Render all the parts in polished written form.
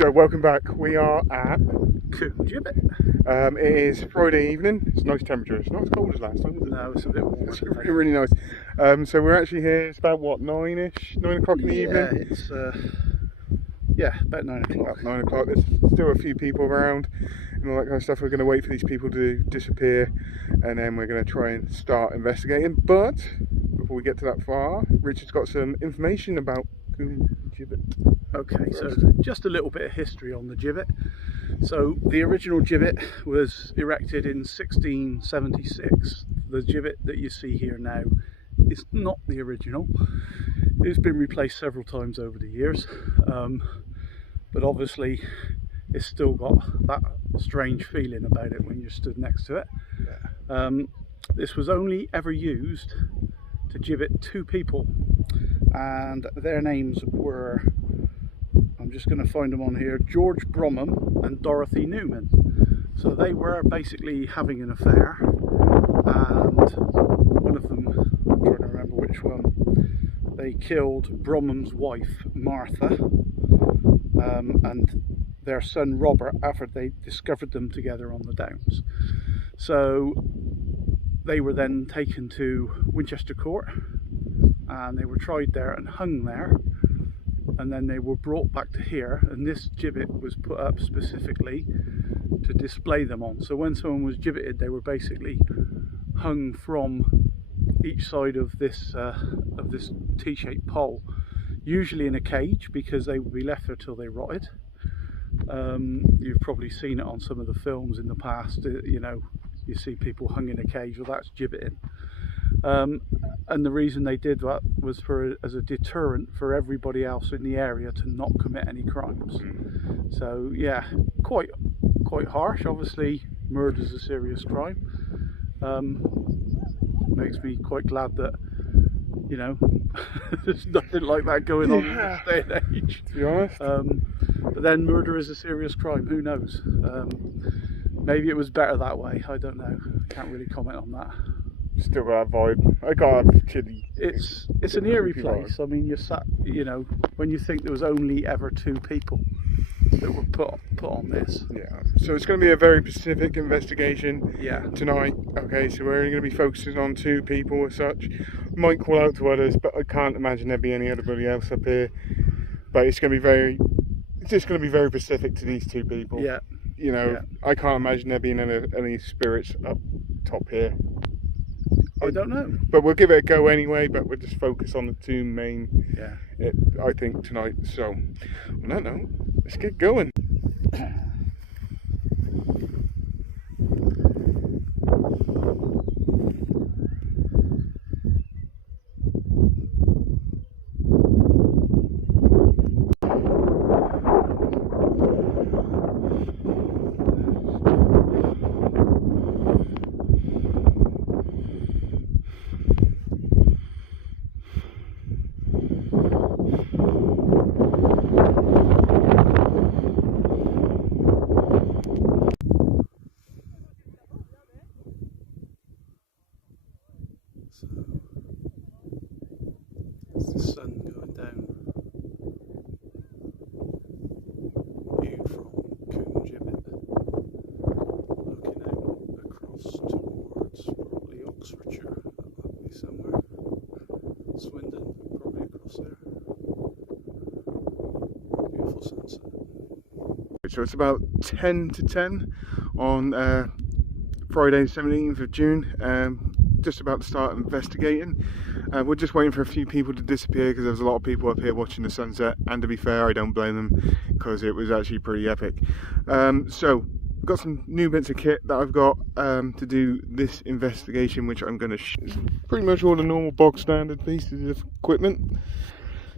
So welcome back. We are at Combe Gibbet. it is Friday evening. It's a nice temperature. It's not as cold as last time, is it? No, it's a bit warmer. It's really, really nice. So we're actually here. It's about what, 9ish, 9 o'clock in the evening. It's about 9 o'clock. About 9 o'clock. There's still a few people around and all that kind of stuff. We're going to wait for these people to disappear, and then we're going to try and start investigating. But before we get to that far, Richard's got some information about Combe Gibbet. Okay, so just a little bit of history on the gibbet. So the original gibbet was erected in 1676. The gibbet that you see here now is not the original. It's been replaced several times over the years, but obviously it's still got that strange feeling about it when you're stood next to it. This was only ever used to gibbet two people, and their names were, I'm just going to find them on here, George Bromham and Dorothy Newman. So they were basically having an affair, and one of them, I'm trying to remember which one, they killed Bromham's wife Martha and their son Robert after they discovered them together on the Downs. So they were then taken to Winchester Court and they were tried there and hung there, and then they were brought back to here, and this gibbet was put up specifically to display them on. So when someone was gibbeted, they were basically hung from each side of this T-shaped pole, usually in a cage, because they would be left there till they rotted. You've probably seen it on some of the films in the past, you know, you see people hung in a cage. Well, that's gibbeting. And the reason they did that was as a deterrent for everybody else in the area to not commit any crimes. So yeah, quite harsh. Obviously, murder is a serious crime. Makes me quite glad that, you know, there's nothing like that going on in this day and age, to be honest. But then murder is a serious crime. Who knows? Maybe it was better that way. I don't know. Can't really comment on that. Still got that vibe. I got a chilly. It's an eerie place. I mean, you're sat, you know, when you think there was only ever two people that were put on this. Yeah. So it's going to be a very specific investigation. Yeah. Tonight. Okay. So we're only going to be focusing on two people as such. Might call out to others, but I can't imagine there'd be anybody else up here. But it's going to be it's just going to be very specific to these two people. Yeah. You know, yeah. I can't imagine there being any spirits up top here. I don't know, but we'll give it a go anyway. But we'll just focus on the two main. Yeah. I think tonight. So, I don't know. Let's get going. It's the sun going down, viewed from Combe Gibbet, looking out across towards probably Oxfordshire, that'll be somewhere, Swindon, probably across there. Beautiful sunset. So it's about 10 to 10 on Friday 17th of June. Just about to start investigating. We're just waiting for a few people to disappear because there's a lot of people up here watching the sunset, and to be fair, I don't blame them because it was actually pretty epic. So I've got some new bits of kit that I've got to do this investigation, which I'm going to pretty much all the normal bog standard pieces of equipment.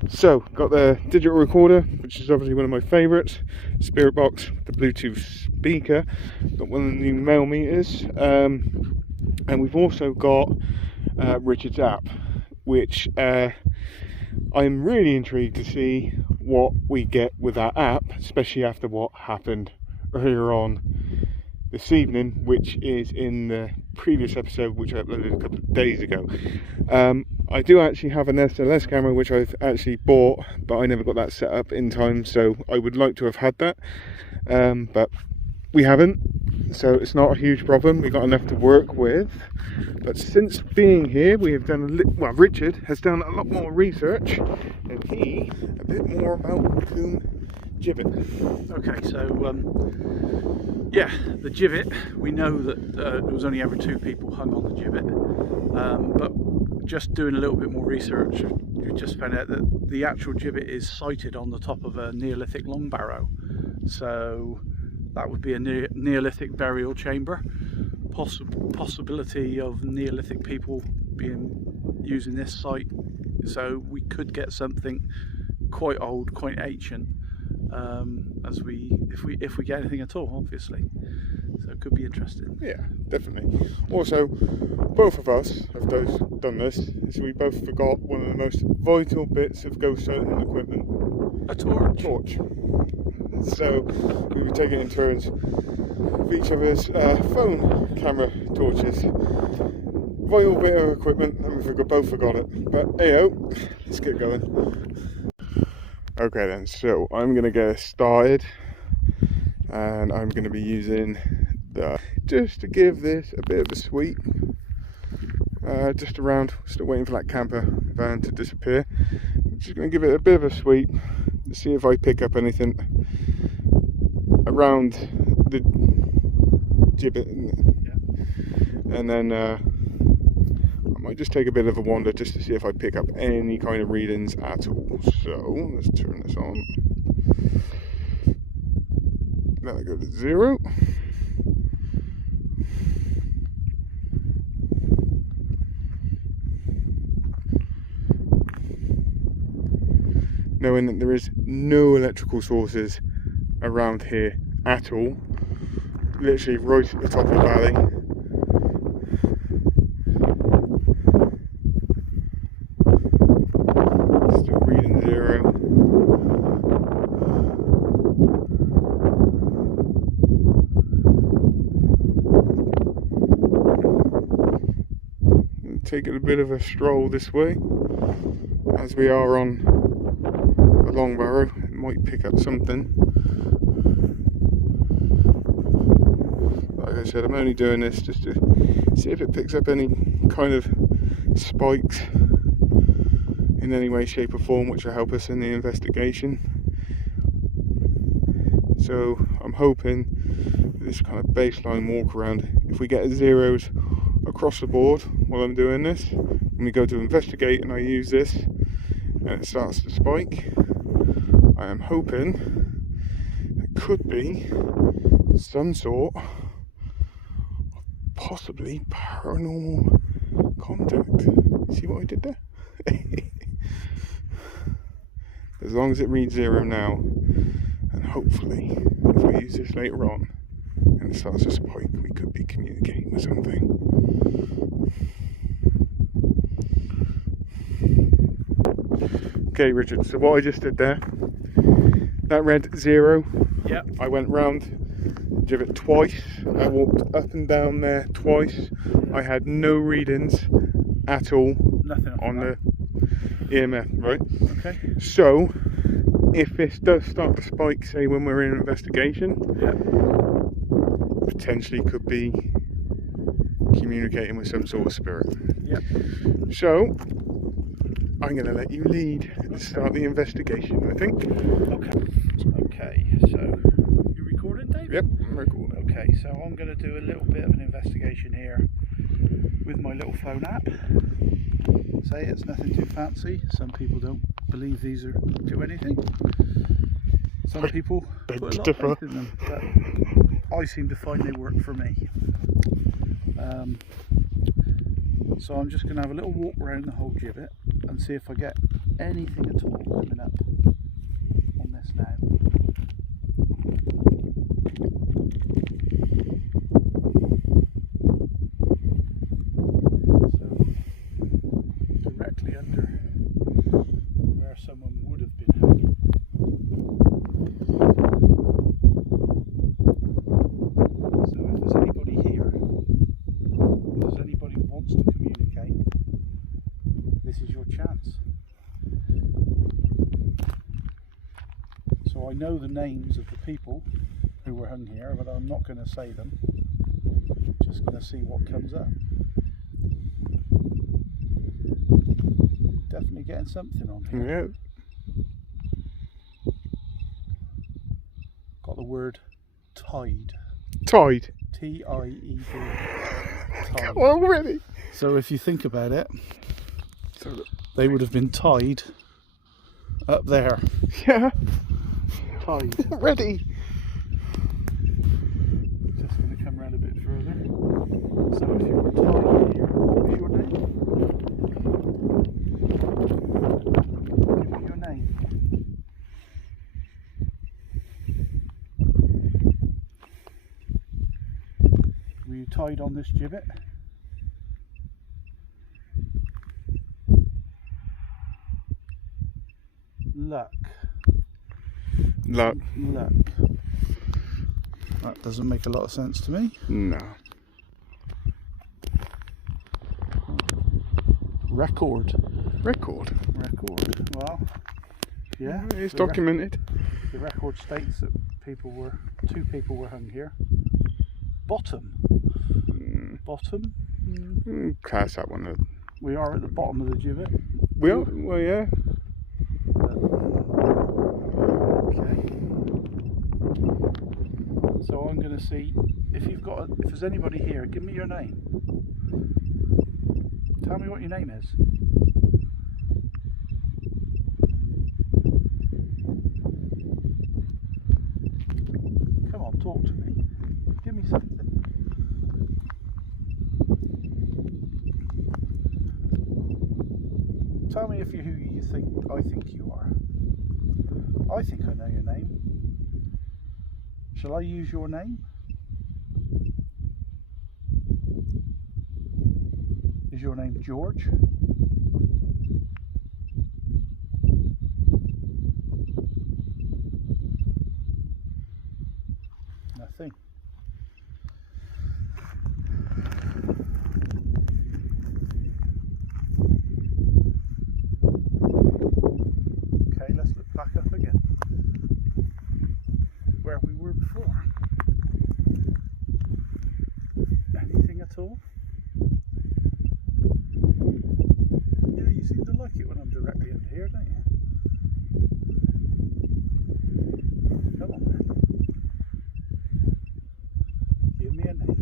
So got the digital recorder, which is obviously one of my favourites, spirit box, the Bluetooth speaker, got one of the new mail meters, and we've also got Richard's app, which I'm really intrigued to see what we get with that app, especially after what happened earlier on this evening, which is in the previous episode which I uploaded a couple of days ago. I do actually have an SLS camera which I've actually bought, but I never got that set up in time, so I would like to have had that, but we haven't, so it's not a huge problem. We've got enough to work with. But since being here, we have done well, Richard has done a lot more research, and he a bit more about Combe Gibbet. Okay, so yeah, the gibbet, we know that there was only ever 2 people hung on the gibbet, but just doing a little bit more research, we just found out that the actual gibbet is sited on the top of a Neolithic long barrow. So that would be a Neolithic burial chamber. Possibility of Neolithic people using this site, so we could get something quite old, quite ancient, if we get anything at all, obviously. So it could be interesting. Yeah, definitely. Also, both of us have done this, so we both forgot one of the most vital bits of ghost hunting equipment: a torch. So we were taking it in turns with each other's phone camera torches. Vital bit of equipment, and we both forgot it. But heyo, let's get going. Okay then, so I'm going to get us started, and I'm going to be using just to give this a bit of a sweep, just around, still waiting for that camper van to disappear. I'm just going to give it a bit of a sweep to see if I pick up anything around the gibbet, and then I might just take a bit of a wander just to see if I pick up any kind of readings at all. So let's turn this on. Then I go to 0. Knowing that there is no electrical sources around here at all, literally right at the top of the valley. Still reading 0. Taking a bit of a stroll this way, as we are on a long barrow. It might pick up something. Like I said, I'm only doing this just to see if it picks up any kind of spikes in any way, shape or form, which will help us in the investigation. So I'm hoping this kind of baseline walk around, if we get zeros across the board while I'm doing this, when we go to investigate and I use this and it starts to spike, I am hoping it could be some sort of possibly paranormal contact. See what I did there? As long as it reads 0 now, and hopefully if I use this later on and it starts to spike, we could be communicating with something. Okay, Richard, so what I just did there, that read 0. Yep. I went round Gibbet twice. I walked up and down there twice. I had no readings at all. Nothing on the EMF, right? Okay. So, if this does start to spike, say when we're in an investigation, potentially could be communicating with some sort of spirit. Yep. So, I'm going to let you lead and start the investigation, I think. Okay, so you recording, Dave? Yep, I'm recording. Okay, so I'm going to do a little bit of an investigation here with my little phone app. Say it's nothing too fancy. Some people don't believe these do anything. Some people put a lot of faith in them, but I seem to find they work for me. So I'm just going to have a little walk around the whole gibbet and see if I get anything at all coming up on this now. So directly under where someone would have been hanging. So if the I know the names of the people who were hung here, but I'm not going to say them. Just going to see what comes up. Definitely getting something on here. Yeah. Got the word tide. Tide. T-I-E-D. Come on, already. So if you think about it, So, they would have been tied up there. yeah. Tied. Ready. Just going to come around a bit further. So if you were tied here, what was your name? Give me your name. Were you tied on this gibbet? Luck. Luck. Luck. That doesn't make a lot of sense to me. No. Record. Record. Record. Well, yeah. It's the documented. The record states that two people were hung here. Bottom. Bottom. Class that one. We are at the bottom of the gibbet. We are. Well, yeah. Okay. So I'm going to see if there's anybody here. Give me your name. Tell me what your name is. Come on, talk to me. Give me something. Tell me who you think I think you are. I think I know your name. Shall I use your name? Is your name George? Nothing. Okay, let's look back up again. Where we were before. Anything at all? Yeah, you seem to like it when I'm directly under here, don't you? Come on then. Give me a name.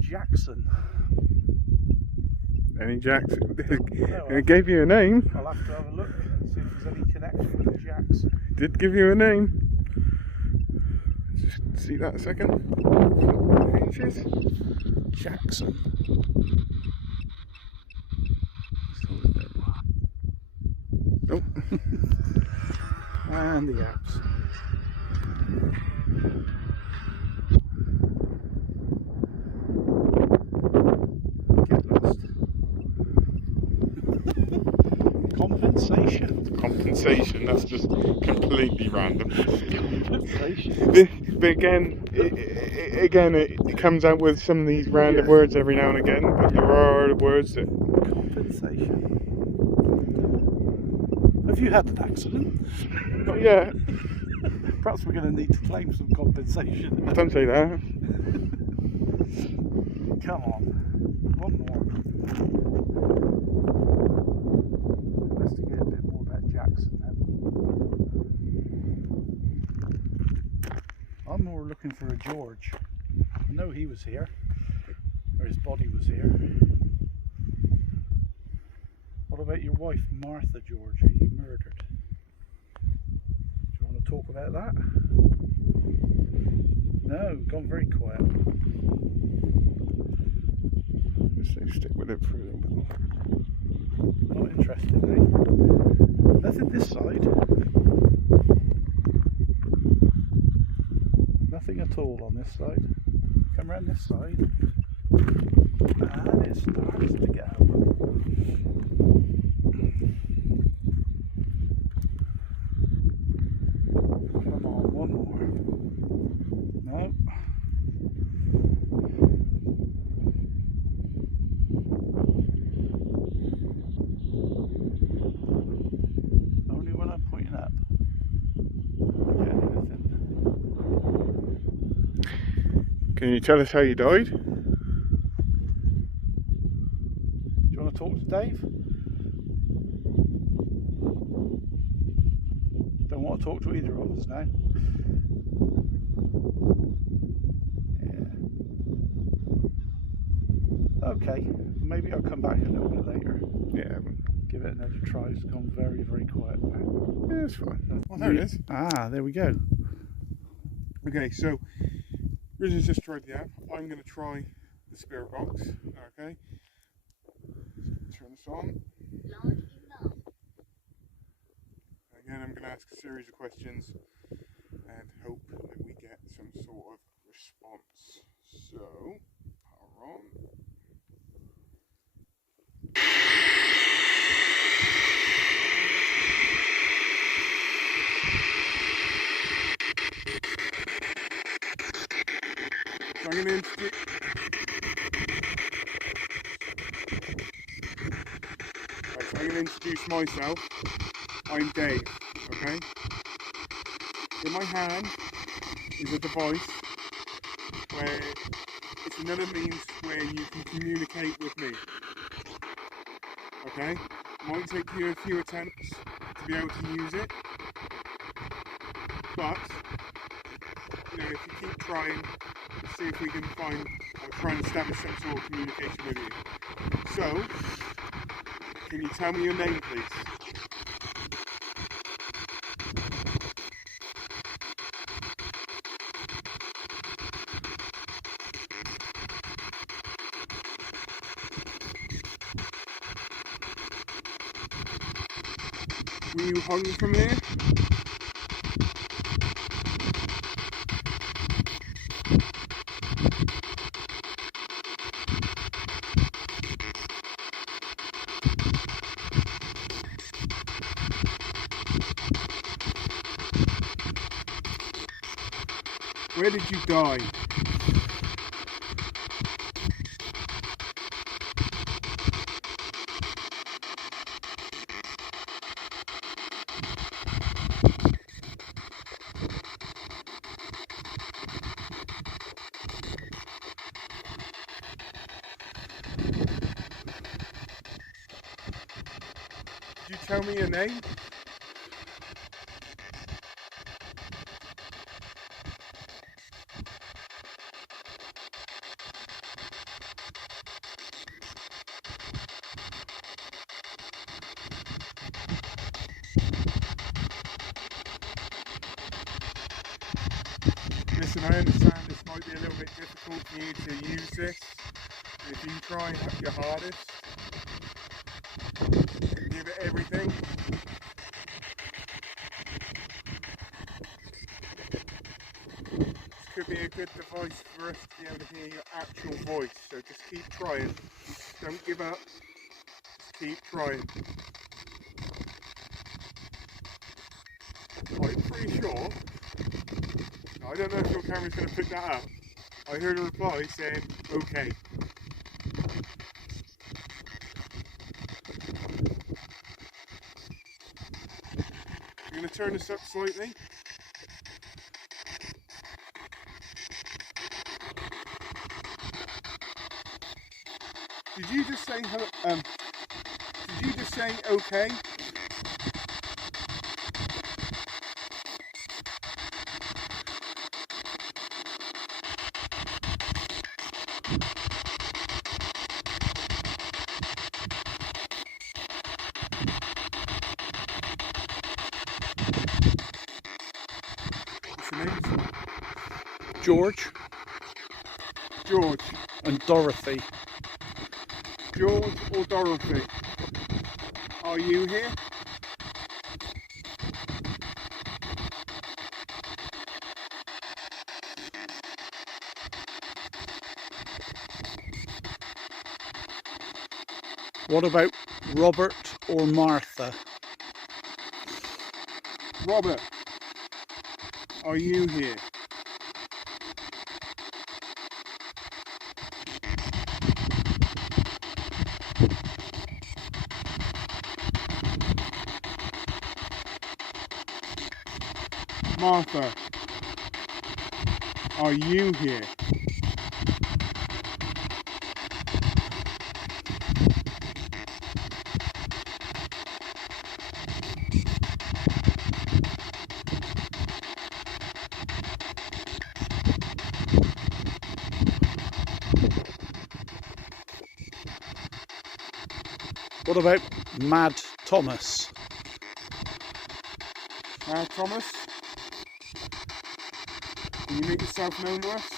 Jackson. Any Jackson? No, It gave you a name. I'll have to have a look, see if there's any connection with the Jackson. Did give you a name. Just see that a second. Inches. Jackson. Oh. And the apps. Get lost. Compensation. Compensation. That's just completely random. Compensation. But again, it comes out with some of these random words every now and again. But there are words that. Compensation. Have you had an accident? Not yet. Perhaps we're going to need to claim some compensation. Don't say that. Come on. One more. Investigate a bit more about Jackson then. I'm more looking for a George. I know he was here. Or his body was here. What about your wife, Martha George, who you murdered? Do you want to talk about that? No, gone very quiet. Let's stick with it for a little bit more. Not interested, eh? Nothing this side. Nothing at all on this side. Come around this side. And it starts to go. Come on, one more. No. Can you tell us how you died? Do you want to talk to Dave? Don't want to talk to either of us now. Yeah. Okay, maybe I'll come back a little bit later. Yeah. Give it another try. It's gone very, very quiet now. Yeah, it's fine. Oh, there it is. Ah, there we go. Okay, so Rizzo's just tried the app. I'm going to try the spirit box. Okay. Turn this on. Again, I'm going to ask a series of questions and hope that we get some sort of response. So, power on. So I'm going to introduce... Right, so I'm going to introduce myself. I'm Dave, okay? In my hand is a device where it's another means where you can communicate with me, okay? It might take you a few attempts to be able to use it, but, you know, if you keep trying, let's see if we can find or try and establish some sort of communication with you. So, can you tell me your name, please? Were you hung from here? Where did you die? Did you tell me your name? Listen, I understand this might be a little bit difficult for you to use this. If you try your hardest, give it everything. This could be a good device for us to be able to hear your actual voice, so just keep trying. Don't give up, just keep trying. I'm pretty sure, I don't know if your camera's going to pick that up, I heard a reply saying, okay. I'm going to turn this up slightly. Did you just say did you just say okay? What's your name? George George. and Dorothy. George or Dorothy? Are you here? What about Robert or Martha? Robert, are you here? Martha, are you here? What about Mad Thomas? Thomas, can you make yourself known to us?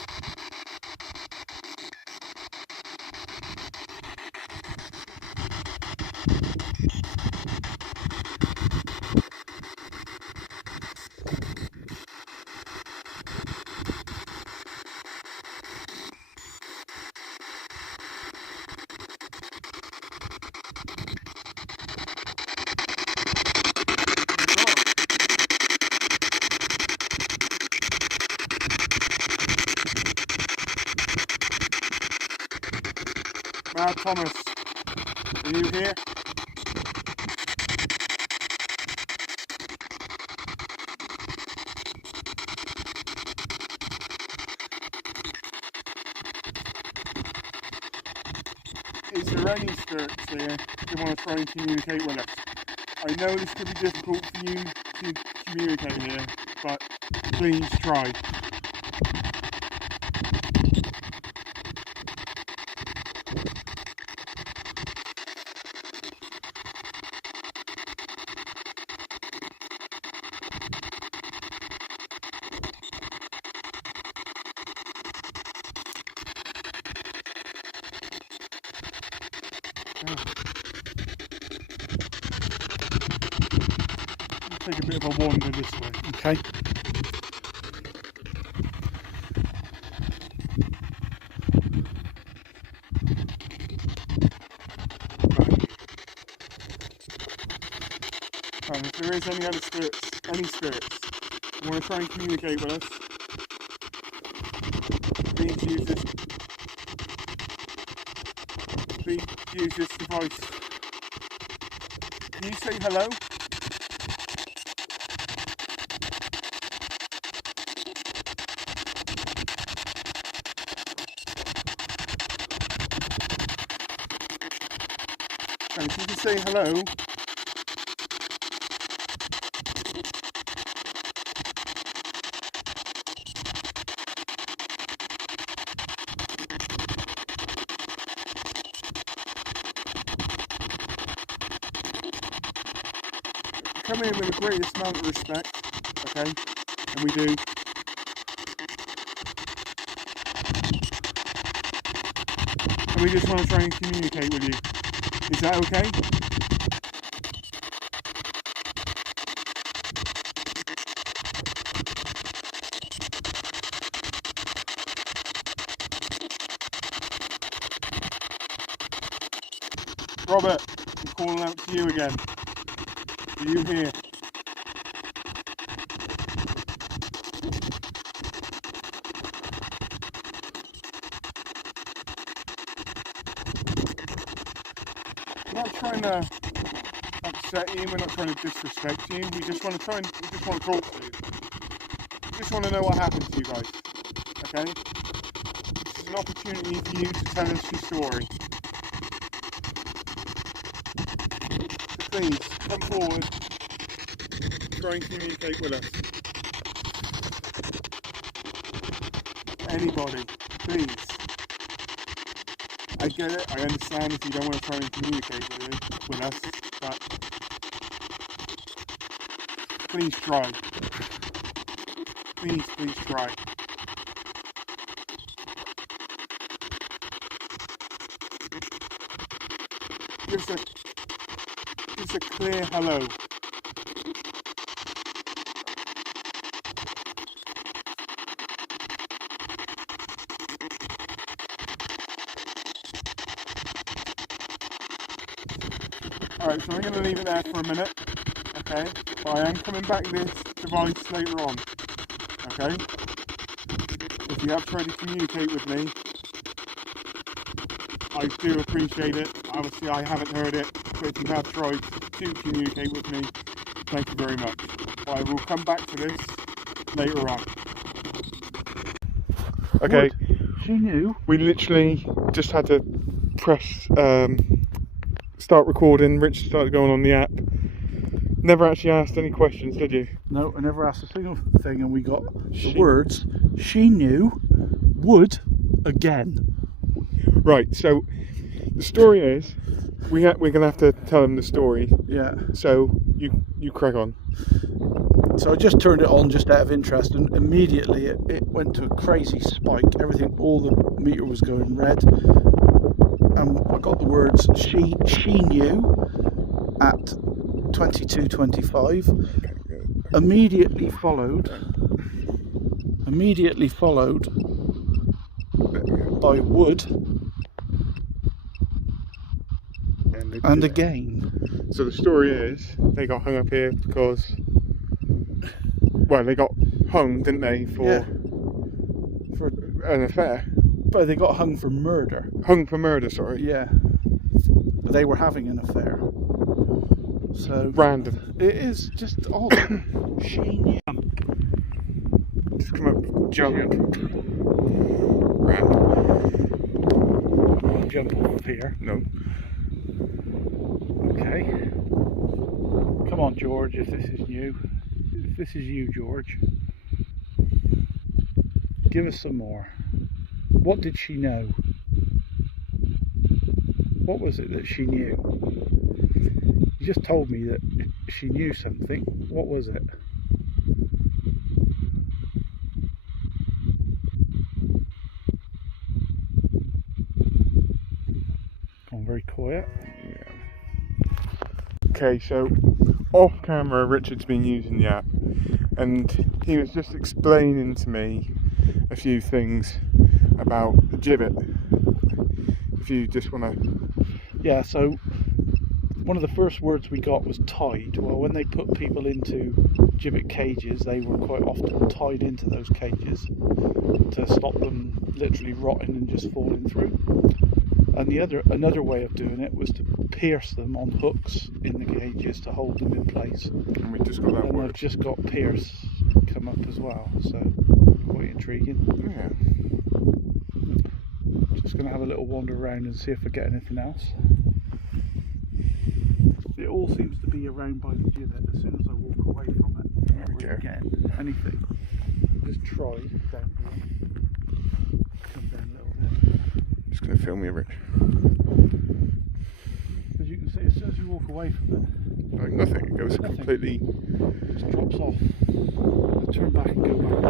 Thomas, are you here? Is there any spirits here who want to try and communicate with us? I know this could be difficult for you to communicate here, but please try. Take a bit of a wander this way. Okay. Right. If there is any spirits who want to try and communicate with us, please use this device. Can you say hello? And if you can say hello, come in with the greatest amount of respect, okay? And we do. And we just want to try and communicate with you. Is that okay? Robert, I'm calling out to you again. Are you here? We're not trying to upset you, we're not trying to disrespect you, we just want to talk to you. We just want to know what happened to you guys, okay? This is an opportunity for you to tell us your story. So please, come forward, try and communicate with us. Anybody, please. I get it, I understand if you don't want to try and communicate with us, but please try. Please try. Give us a clear hello. Alright, so I'm going to leave it there for a minute, okay? But I am coming back to this device later on, okay? If you have tried to communicate with me, I do appreciate it. Obviously I haven't heard it, but if you have tried to communicate with me, thank you very much. But I will come back to this later on. Okay, She knew. we literally just had to press start recording. Rich started going on the app. Never actually asked any questions, did you? No, I never asked a single thing, and we got the words "she knew," "would," again. Right, so the story is we're gonna have to tell him the story. Yeah. So you crack on. So I just turned it on just out of interest, and immediately it went to a crazy spike. Everything, all the meter was going red, and I got the words "she knew" at 22:25. Immediately followed by wood and again. So the story is they got hung up here because, well, they got hung, didn't they, for an affair? But they got hung for murder. Hung for murder, sorry. Yeah. But they were having an affair. So random. It is just odd. She knew. Just come up, jump. Random. I'll jump off here. No. Okay. Come on, George, if this is new. If this is you, George. Give us some more. What did she know? What was it that she knew? You just told me that she knew something. What was it? Gone very quiet. Yeah. Okay, so off camera, Richard's been using the app, and he was just explaining to me a few things about the gibbet. If you just want to. Yeah, so one of the first words we got was tied. Well, when they put people into gibbet cages, they were quite often tied into those cages to stop them literally rotting and just falling through. And another way of doing it was to pierce them on hooks in the cages to hold them in place. And we just got that and word. I've just got pierce come up as well, so quite intriguing. Yeah. Just going to have a little wander around and see if I get anything else. It all seems to be around by the gibbet. As soon as I walk away from it, I don't really get anything. Just try down here. Come down a little bit. Just going to film you, Rich. As you can see, as soon as you walk away from it, Like nothing, it goes nothing. completely. It just drops off. I turn back and go back.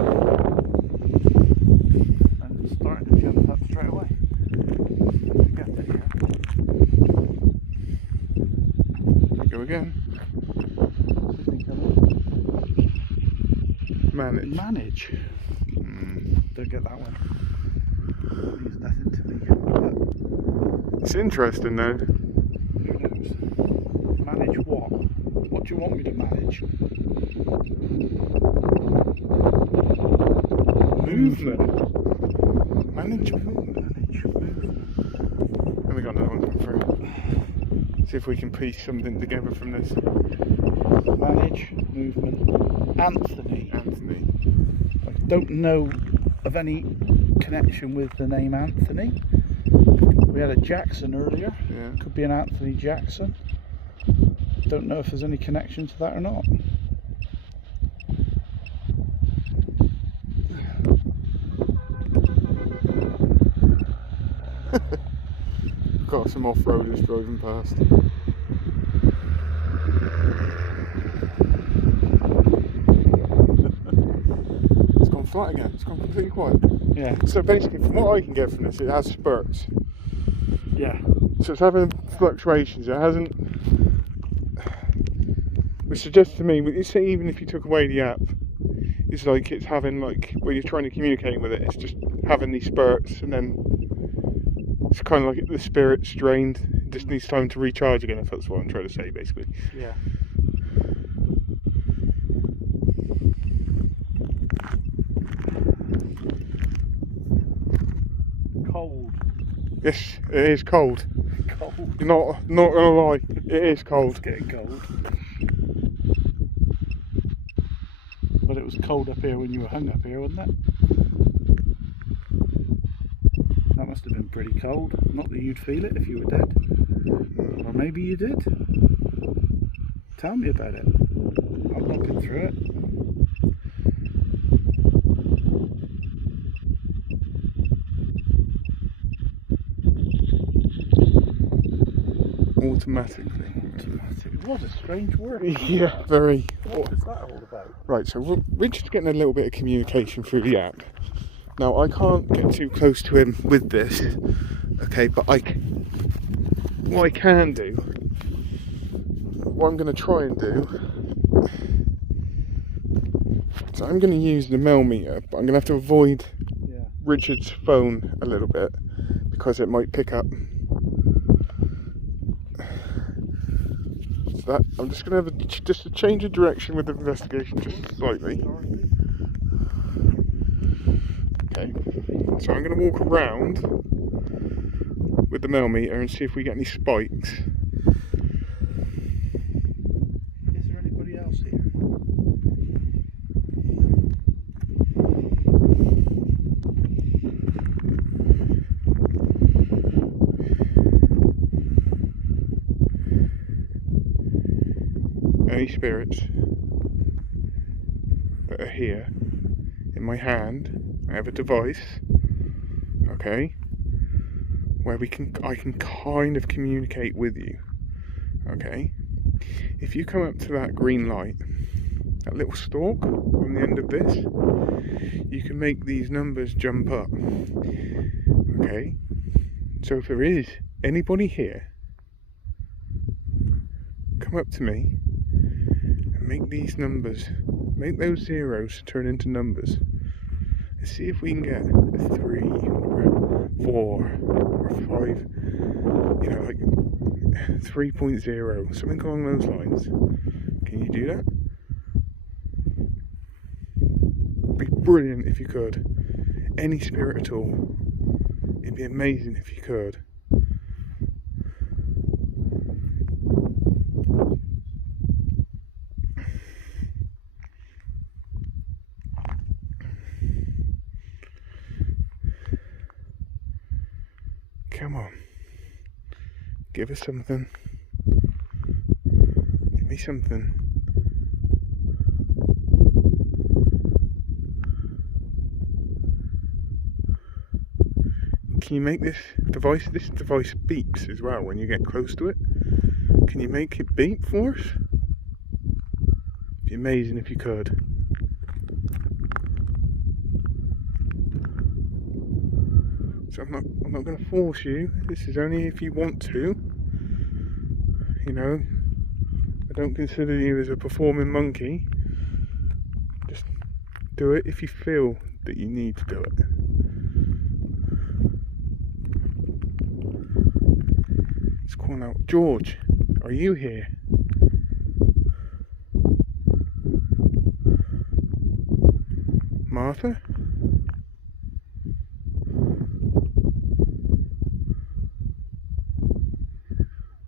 And it's starting to jump up straight away. Get it here. Go again. Manage. Don't get that one. Means nothing to me. But It's interesting though. who knows? Manage what? What do you want me to manage? Movement. Manage movement. Manage movement. And we got another one coming through. See if we can piece something together from this. Manage movement. Anthony. Anthony. I don't know of any connection with the name Anthony. We had a Jackson earlier. Yeah. Could be an Anthony Jackson. Don't know if there's any connection to that or not. Got some off-roaders driving past. It's gone flat again. It's gone completely quiet. Yeah. So basically, from what I can get from this, it has spurts. Yeah. So it's having fluctuations. It hasn't. Which suggests to me, even if you took away the app, it's like it's having like when you're trying to communicate with it, it's just having these spurts, and then it's kind of like the spirit's drained. It just needs time to recharge again. If that's what I'm trying to say, basically. Yeah. Cold. Yes, it is cold. Cold. Not gonna lie, it is cold. It's getting cold. But it was cold up here when you were hung up here, wasn't it? That must have been pretty cold. Not that you'd feel it if you were dead. Or maybe you did. Tell me about it. I've not been through it. All automatically. What a strange word. Yeah, very. What is that all about? Right, so we're just getting a little bit of communication through the app. Now, I can't get too close to him with this, okay, but what I can do, what I'm going to try and do, so I'm going to use the mail meter, but I'm going to have to avoid Richard's phone a little bit, because it might pick up. So that, I'm just going to have just a change of direction with the investigation, just slightly. Okay, so I'm going to walk around with the mail meter and see if we get any spikes. Is there anybody else here? Any spirits that are here in my hand? I have a device, okay, where I can kind of communicate with you, okay. If you come up to that green light, that little stalk on the end of this, you can make these numbers jump up, okay. So if there is anybody here, come up to me and make these numbers, make those zeros turn into numbers. Let's see if we can get a 3 or a 4 or a 5, you know, like 3.0, something along those lines. Can you do that? It'd be brilliant if you could. Any spirit at all. It'd be amazing if you could. Come on. Give us something. Give me something. Can you make this device beeps as well when you get close to it? Can you make it beep for us? It'd be amazing if you could. So I'm not going to force you. This is only if you want to. You know, I don't consider you as a performing monkey. Just do it if you feel that you need to do it. It's calling out, George, are you here? Martha?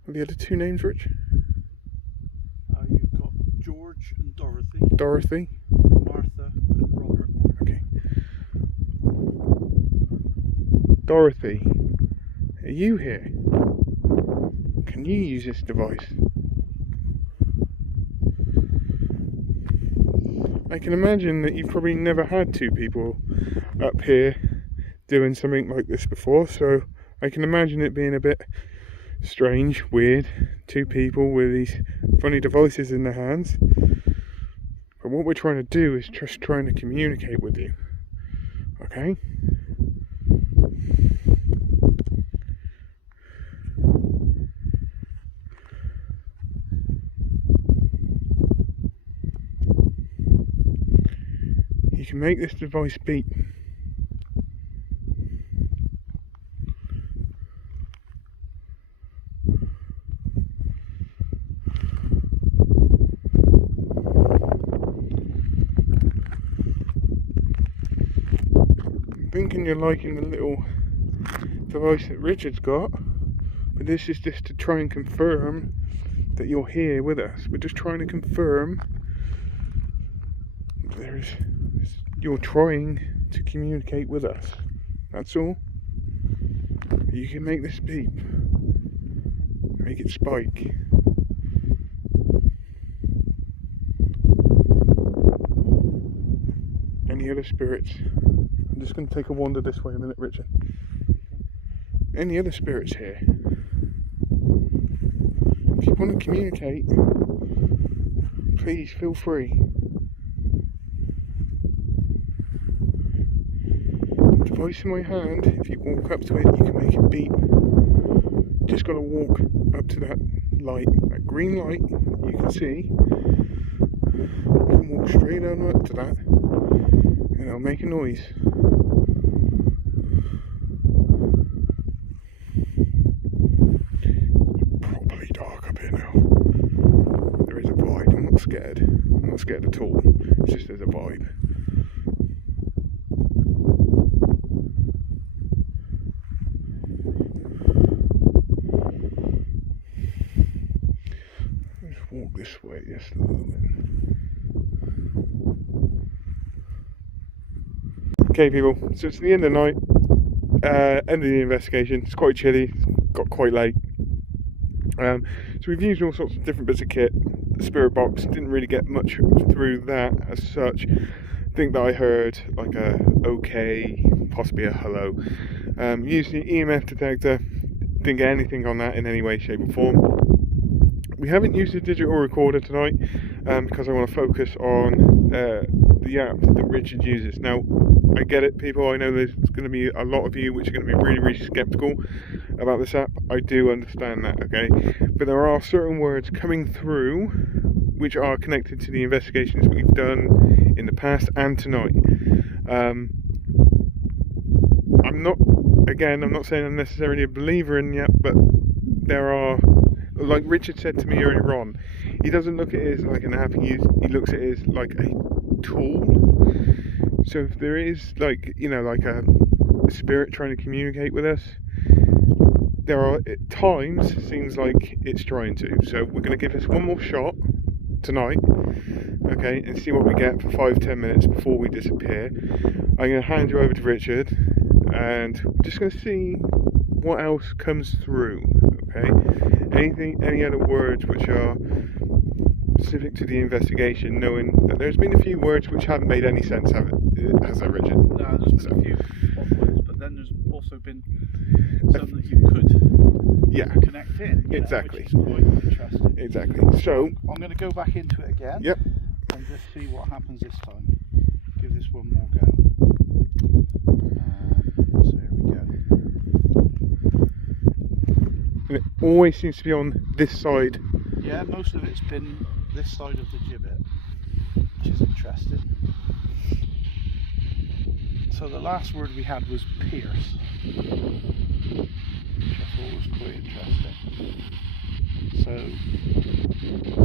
The other two names, Rich? You've got George and Dorothy. Dorothy? Martha and Robert. Okay. Dorothy, are you here? Can you use this device? I can imagine that you've probably never had two people up here doing something like this before, so I can imagine it being a bit strange, weird, two people with these funny devices in their hands. But what we're trying to do is just trying to communicate with you, okay? You can make this device beep. Thinking you're liking the little device that Richard's got, but this is just to try and confirm that you're here with us. We're just trying to confirm you're trying to communicate with us. That's all. You can make this beep, make it spike. Any other spirits? I'm just going to take a wander this way a minute, Richard. Any other spirits here? if you want to communicate, please feel free. The device in my hand, if you walk up to it, you can make it beep. Just got to walk up to that light, that green light you can see. You can walk straight on up to that, and it'll make a noise. Properly dark up here now. There is a vibe. I'm not scared. I'm not scared at all. It's just there's a vibe. Let's walk this way just a little bit. Okay, people. So it's the end of the night. End of the investigation. It's quite chilly. Got quite late. So we've used all sorts of different bits of kit. The spirit box didn't really get much through that as such. I think that I heard like a okay, possibly a hello. Used the EMF detector. Didn't get anything on that in any way, shape or form. We haven't used a digital recorder tonight because I want to focus on the app that Richard uses. Now, I get it, people. I know there's going to be a lot of you which are going to be really, really skeptical about this app. I do understand that, okay? But there are certain words coming through which are connected to the investigations we've done in the past and tonight. I'm not saying I'm necessarily a believer in the app, but there are, like Richard said to me earlier on, he doesn't look at it as like an app he looks at it as like a tool. So if there is like, you know, like a spirit trying to communicate with us, there are at times seems like it's trying to. So we're going to give this one more shot tonight, okay, and see what we get for 5-10 minutes before we disappear. I'm going to hand you over to Richard, and we're just going to see what else comes through, okay? Any other words which are specific to the investigation, knowing that there's been a few words which haven't made any sense, has there, Richard? No, there's been a few odd words, but then there's also been some that you could connect in. Exactly. Which is quite interesting. Exactly. So I'm going to go back into it again. Yep. And just see what happens this time. Give this one more go. So here we go. And it always seems to be on this side. Yeah, most of it's been this side of the gibbet, which is interesting. So the last word we had was pierce, which I thought was quite interesting. So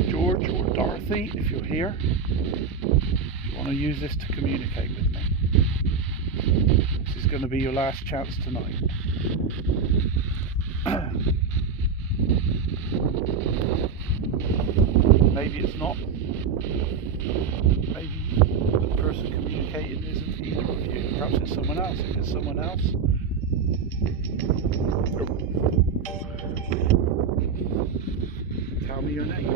George or Dorothy, if you're here, you want to use this to communicate with me. This is going to be your last chance tonight. Maybe it's not. Maybe the person communicating isn't either of you. Perhaps it's someone else. If it's someone else, tell me your name.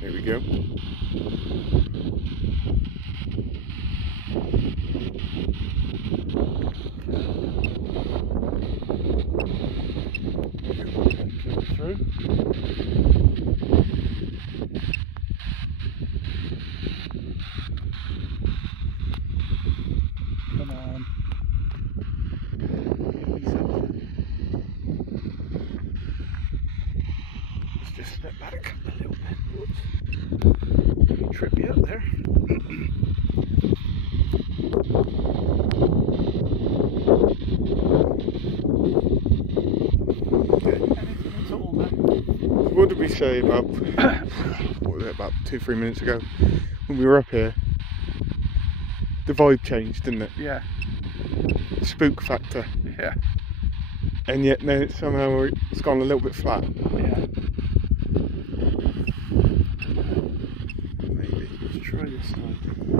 There we go. Through. Come on. Give me something. Let's just step back a little bit. Whoops. Trip me up there. What did we say about what was it, about 2-3 minutes ago when we were up here? The vibe changed, didn't it? Yeah. Spook factor. Yeah. And yet now it's somehow it's gone a little bit flat. Yeah. Maybe. Let's try this side. Come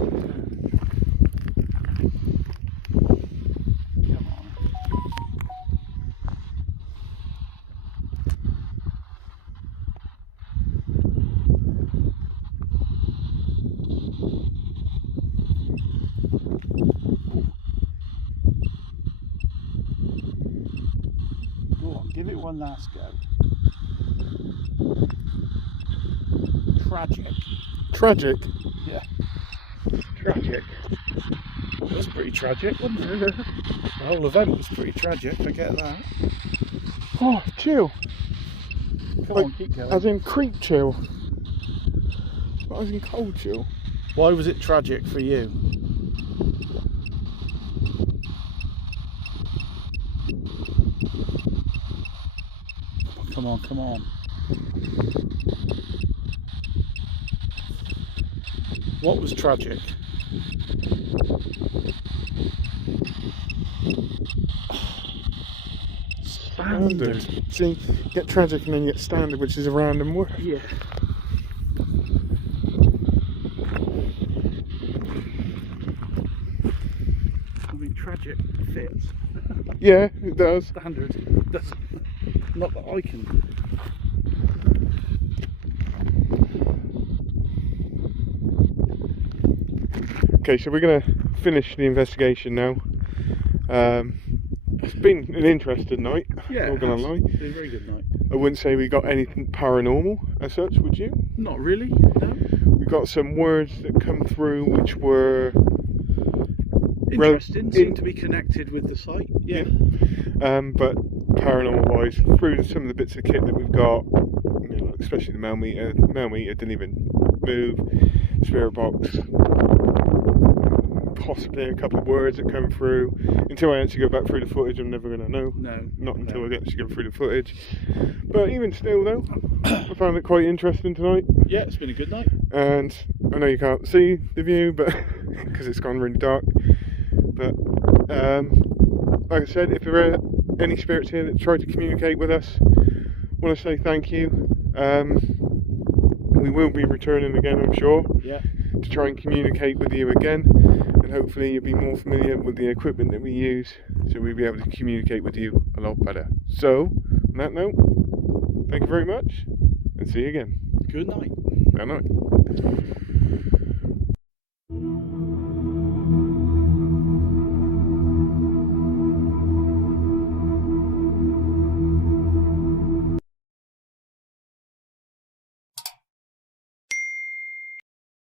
on. Give it one last go. Tragic. Tragic? Yeah. Tragic. It was pretty tragic, wasn't it? The whole event was pretty tragic, I get that. Oh, chill. Come Like, on, keep going. as in creep chill. Not as in cold chill. Why was it tragic for you? Come on, come on. What was tragic? Standard. See, you get tragic and then you get standard, which is a random word. Yeah. I mean, tragic fits. Yeah, it does. Standard doesn't. Not that I can. Okay, so we're going to finish the investigation now. It's been an interesting night, Yeah, not going to lie. it's been a very good night. I wouldn't say we got anything paranormal as such, would you? Not really, no. We got some words that come through which were Interesting, seem to be connected with the site, yeah. but paranormal wise, through some of the bits of kit that we've got, you know, especially the mail meter didn't even move, spirit box, possibly a couple of words that come through. Until I actually go back through the footage, I'm never going to know. No. Not until I actually go through the footage. But even still though, I found it quite interesting tonight. Yeah, it's been a good night. And I know you can't see the view, but because it's gone really dark. But like I said, if there are any spirits here that try to communicate with us, I want to say thank you. We will be returning again, I'm sure, Yeah. to try and communicate with you again, and hopefully you'll be more familiar with the equipment that we use, so we'll be able to communicate with you a lot better. So, on that note, thank you very much, and see you again. Good night. Good night.